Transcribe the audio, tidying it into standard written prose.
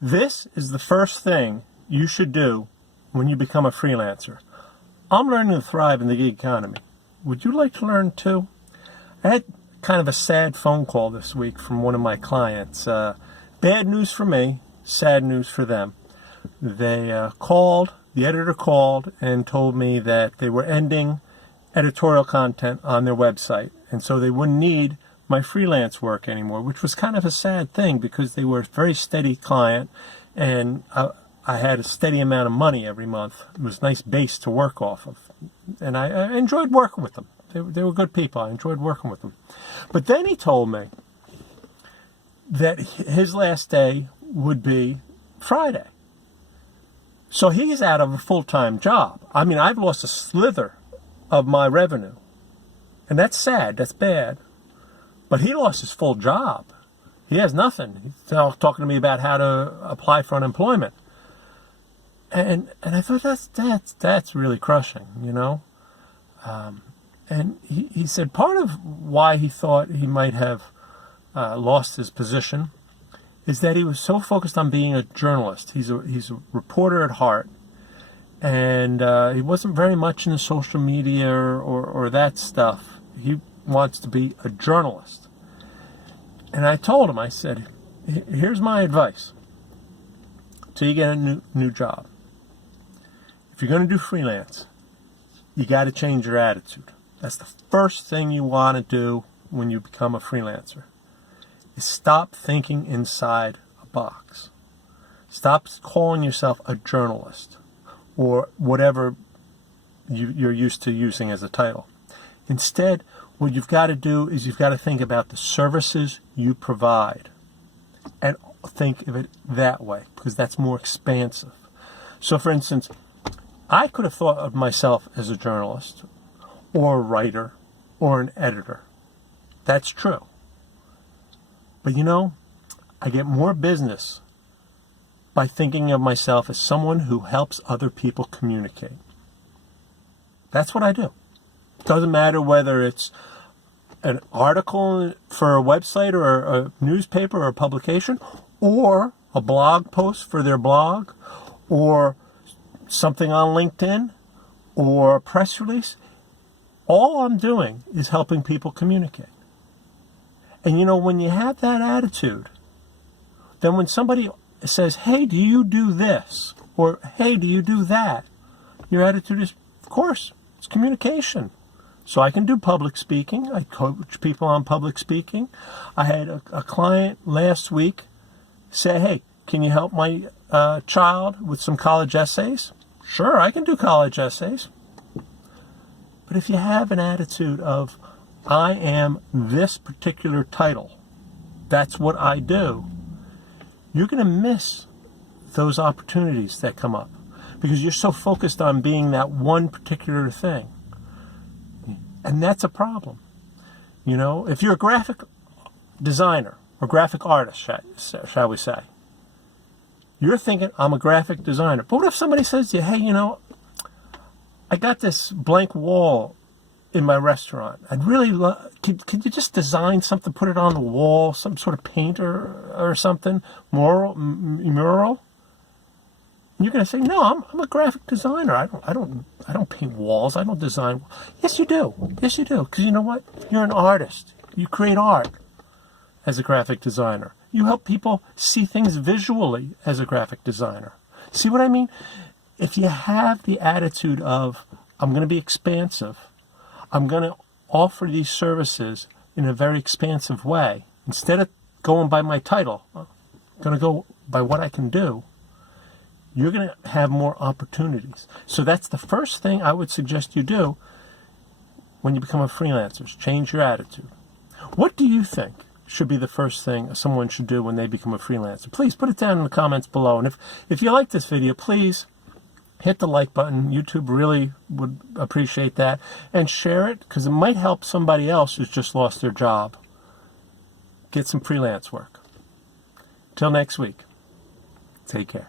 This is the first thing you should do when you become a freelancer. I'm learning to thrive in the gig economy. Would you like to learn too? I had kind of a sad phone call this week from one of my clients. Bad news for me, sad news for them. They the editor called and told me that they were ending editorial content on their website, and so they wouldn't need my freelance work anymore, which was kind of a sad thing because they were a very steady client, and I had a steady amount of money every month. It was a nice base to work off of, and I enjoyed working with them. They were good people. I enjoyed working with them. But then he told me that his last day would be Friday. So he's out of a full-time job. I mean, I've lost a slither of my revenue, and that's sad. That's bad. But he lost his full job. He has nothing. He's now talking to me about how to apply for unemployment. And I thought that's really crushing, you know. And he said part of why he thought he might have lost his position is that he was so focused on being a journalist. He's a reporter at heart, and he wasn't very much into social media or that stuff. He wants to be a journalist. And I told him, I said, here's my advice till you get a new job. If you're going to do freelance, you got to change your attitude. That's the first thing you want to do when you become a freelancer, is stop thinking inside a box. Stop calling yourself a journalist or whatever you're used to using as a title. Instead, what you've got to do is you've got to think about the services you provide and think of it that way, because that's more expansive. So, for instance, I could have thought of myself as a journalist or a writer or an editor. That's true. But you know, I get more business by thinking of myself as someone who helps other people communicate. That's what I do. Doesn't matter whether it's an article for a website or a newspaper or a publication, or a blog post for their blog, or something on LinkedIn, or a press release. All I'm doing is helping people communicate. And you know, when you have that attitude, then when somebody says, hey, do you do this? Or, hey, do you do that? Your attitude is, of course, it's communication. So I can do public speaking. I coach people on public speaking. I had a client last week say, hey, can you help my child with some college essays? Sure, I can do college essays. But if you have an attitude of, I am this particular title, that's what I do, you're going to miss those opportunities that come up because you're so focused on being that one particular thing. And that's a problem. You know, if you're a graphic designer or graphic artist, shall we say, you're thinking, I'm a graphic designer. But what if somebody says to you, hey, you know, I got this blank wall in my restaurant. I'd really love, could you just design something, put it on the wall, some sort of paint or something, mural? You're going to say, no, I'm a graphic designer. I don't paint walls. I don't design. Yes, you do. Yes, you do. Because you know what? You're an artist. You create art as a graphic designer. You help people see things visually as a graphic designer. See what I mean? If you have the attitude of, I'm going to be expansive, I'm going to offer these services in a very expansive way, instead of going by my title, I'm going to go by what I can do, you're going to have more opportunities. So that's the first thing I would suggest you do when you become a freelancer, is change your attitude. What do you think should be the first thing someone should do when they become a freelancer? Please put it down in the comments below. And if you like this video, please hit the like button. YouTube really would appreciate that. And share it, because it might help somebody else who's just lost their job get some freelance work. Till next week, take care.